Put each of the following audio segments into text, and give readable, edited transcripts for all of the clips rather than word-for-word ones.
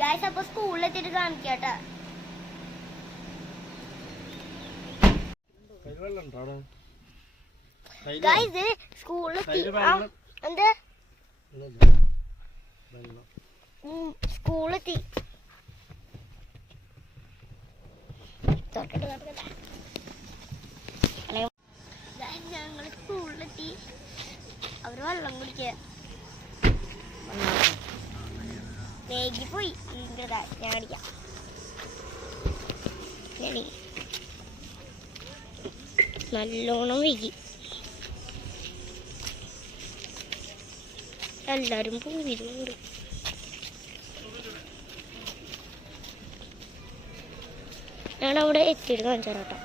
Guys അപ്പൊ സ്കൂളിലെത്തിട്ട് കാണിക്കാട്ടാ. Guys സ്കൂളിലെത്തി. എന്ത് സ്കൂളിലെത്തി. ഞങ്ങള് സ്കൂളിലെത്തി. അവര് വെള്ളം കുടിക്കുക. വേഗി പോയി. ഞാൻ അടിക്കാം. നല്ലോണം വേഗി. എല്ലാരും പോയിരുന്നുണ്ട്. ഞാനവിടെ എത്തിയിട്ട് കാണിച്ചു തരാം കേട്ടോ.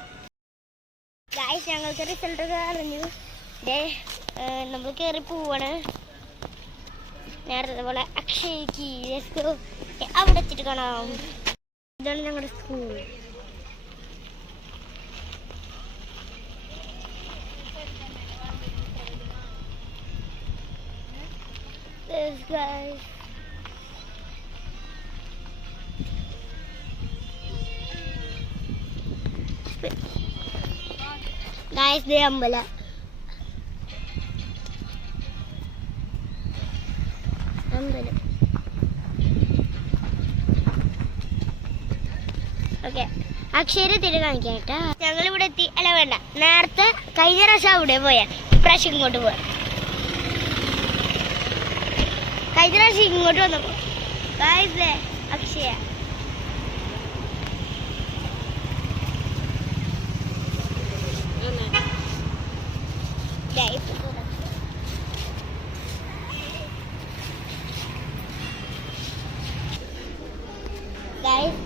ഗായ്സ് ഞങ്ങൾക്ക് റിസൾട്ട് ഒക്കെ അറിഞ്ഞു. നമ്മൾ കയറി പോവാണ്. നേരത്തെ പോലെ അക്ഷയ്ക്ക് അവിടെ എത്തിയിട്ട് കാണാം. ഇതാണ് ഞങ്ങളുടെ സ്കൂൾ. ഗായ്സ് ദേ അമ്പലം. ഓക്കെ അക്ഷരത്തിൽ കാണിക്കാം കേട്ടാ. ഞങ്ങളിവിടെ എത്തി. അല്ല വേണ്ട, നേരത്തെ കഴിഞ്ഞ പ്രാവശ്യം അവിടെ പോയാ, ഇപ്രാവശ്യം ഇങ്ങോട്ട് പോയാ. കഴിഞ്ഞ പ്രാവശ്യം ഇങ്ങോട്ട് വന്നപ്പോ ഗായ്സ് അക്ഷയ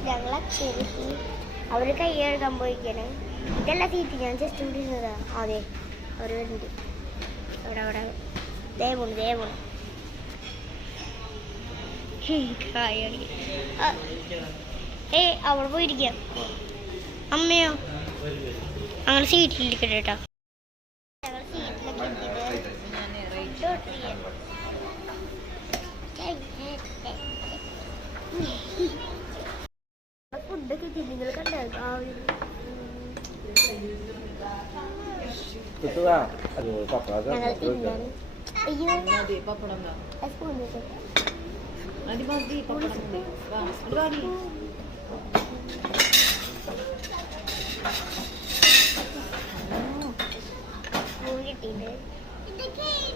ഞങ്ങൾ അക്ഷരത്തി. അവര് കൈ എഴുതാൻ പോയിക്കാണ്. ഇതല്ല സീറ്റ്, ഞാൻ ജസ്റ്റ് വിടുന്നതാ. അതെ അവർ വരുന്നുണ്ട്. അവിടെ അവിടെ ദേവുണ്ട് ദേവുണ്ട്. അവിടെ പോയിരിക്കാം. അമ്മയോ ഞങ്ങൾ സീറ്റിലിരിക്കട്ടെ കേട്ടോ. ഞങ്ങൾ ഫുഡ് കിട്ടി. നിങ്ങൾ കണ്ടോ?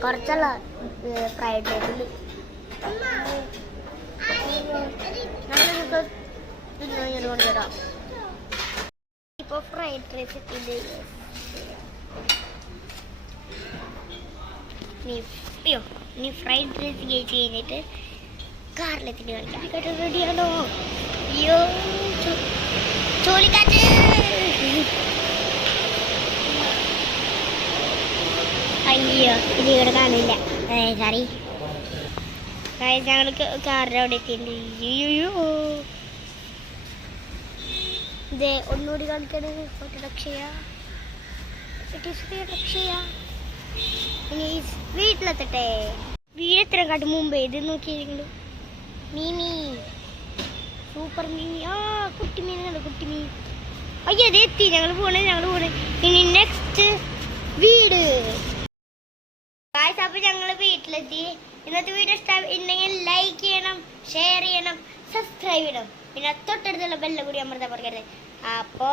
കുറച്ചുള്ള ഫ്രൈഡ് റൈസിൽ കേട്ടോ. ഇപ്പൊ ഫ്രൈഡ് റൈസ് ഇട്ടില്ലേ. നീ ഫ്രൈഡ് റൈസ് കഴിച്ച് കഴിഞ്ഞിട്ട് കാറിലെത്തിട്ട് കളിക്കാം കേട്ടോ. റെഡിയാണോ? അയ്യോ ചോലിക്കാറ്റ്. അയ്യോ ഇനി ഇവിടെ കാണില്ല. സോറി. ഞങ്ങൾക്ക് കാറിൻ്റെ അവിടെ എത്തിയിട്ടുണ്ട്. അയ്യോ ഇതേ ഒന്നുകൂടി കാണിക്കാണ്. ഫോട്ടോക്ഷയ ഇനി വീട്ടിലെത്തട്ടെ. വീടെത്തിനെക്കാട്ടും മുമ്പേ ഇത് നോക്കിയിരിക്കുന്നു. മീമി സൂപ്പർ മീമി. ആ കുട്ടി മീൻ കണ്ടു. കുട്ടി മീൻ. അയ്യോ അത് എത്തി. ഞങ്ങൾ പോണേ. ഇനി നെക്സ്റ്റ് വീട്. അപ്പൊ ഞങ്ങൾ വീട്ടിലെത്തി. ഇന്നത്തെ വീഡിയോ ഇഷ്ടമെങ്കിൽ ലൈക്ക് ചെയ്യണം, ഷെയർ ചെയ്യണം, സബ്സ്ക്രൈബ് ചെയ്യണം. പിന്നെ തൊട്ടടുത്തുള്ള ബെല്ല് കൂടി അമർത്താൻ മറക്കരുത്. അപ്പോ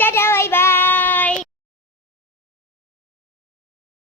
ടാറ്റാ ബൈ ബൈ.